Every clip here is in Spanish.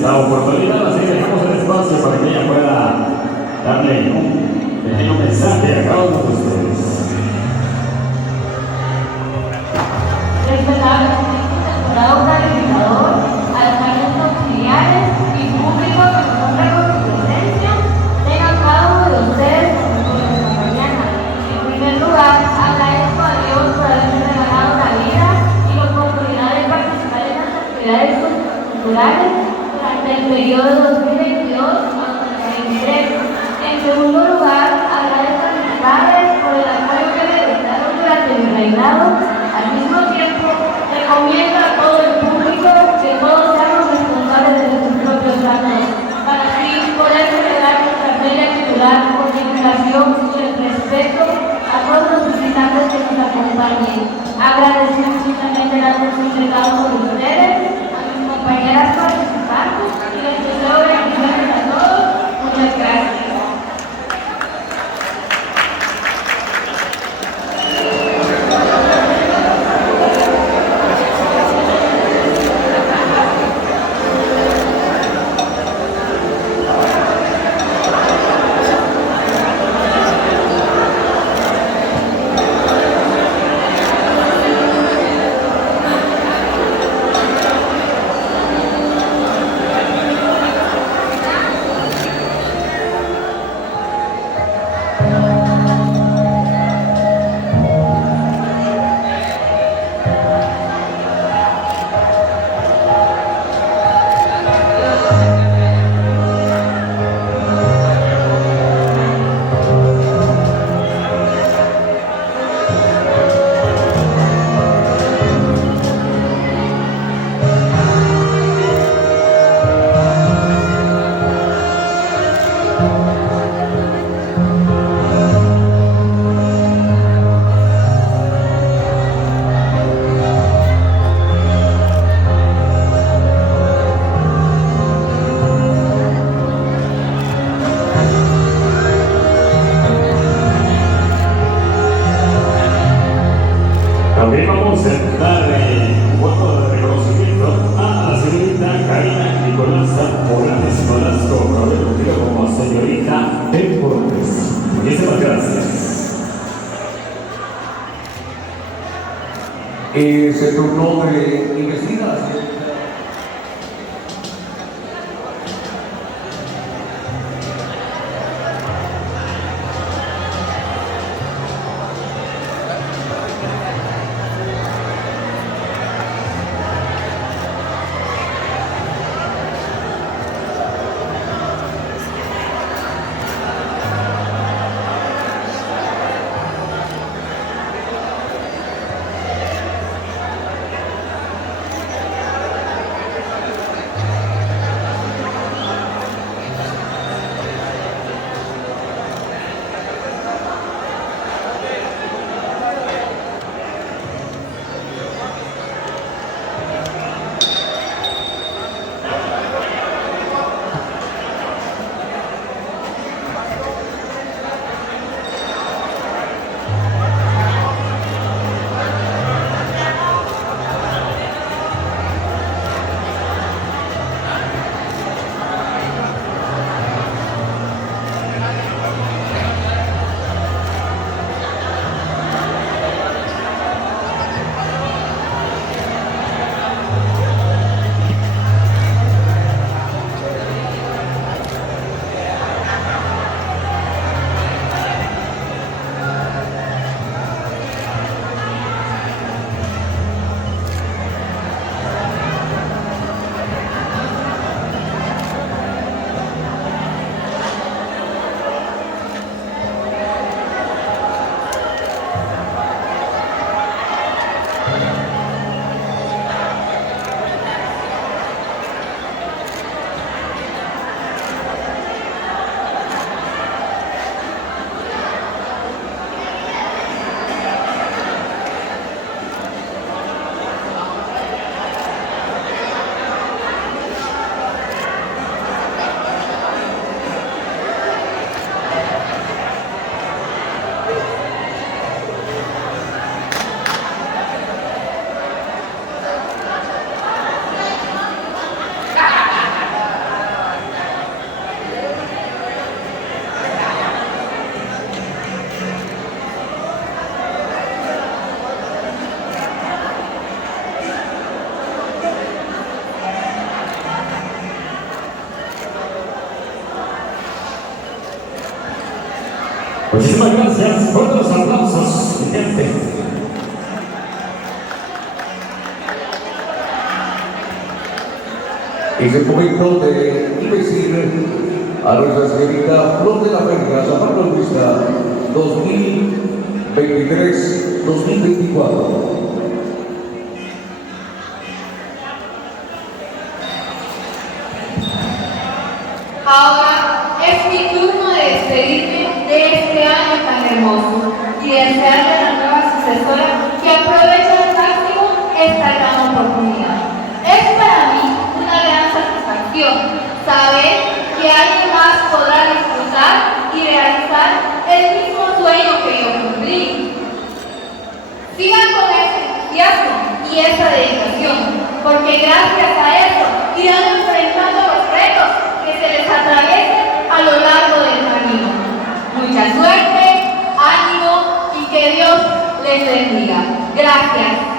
esta oportunidad, así que dejamos el espacio para que ella pueda darle un pequeño mensaje a cada uno de ustedes. Respetable jurado calificador, alcaldes auxiliares y público que nos honra con su presencia, tengan cada uno de ustedes con esta mañana. En primer lugar, agradezco a Dios por haberme regalado la vida y la oportunidad de participar en las actividades culturales durante el periodo 2022 a 2023. En segundo lugar, agradezco a mis padres por el apoyo que me brindaron durante mi reinado. Al mismo tiempo, recomiendo a todo el público que todos seamos responsables de nuestros propios actos, para así poder celebrar nuestra feria cultural con educación y el respeto a todos los visitantes que nos acompañen. Agradezco infinitamente la atención de cada uno de ustedes, a mis compañeras participantes y les deseo bendiciones a todos. Muchas gracias. También vamos a darle un voto de reconocimiento a la señorita Karina Nicolasa Morales Nolasco, mejor conocida como señorita Deportes. Muchísimas gracias. Se turnó de investigación. Muchísimas gracias por los aplausos, mi gente. Es el momento de investir a nuestra señorita Flor de la Verga, San Pablo Luisa 2023-2024. Ahora es mi turno de despedirme de este año tan hermoso y desearle a la nueva sucesora que aproveche al máximo esta gran oportunidad. Es para mí una gran satisfacción saber que alguien más podrá disfrutar y realizar el mismo sueño que yo cumplí. Sigan con ese entusiasmo y esa dedicación, porque gracias a eso irán enfrentando los retos que se les atraviesen a lo largo del camino. Mucha suerte, ánimo y que Dios les bendiga. Gracias.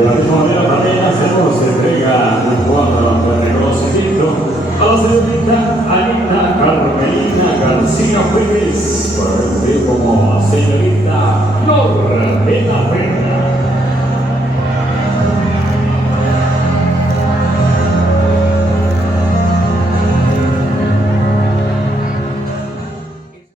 De la misma manera también hacemos entrega un cuadro de reconocimiento a la señorita Anita Carmelina García Pérez, por el como señorita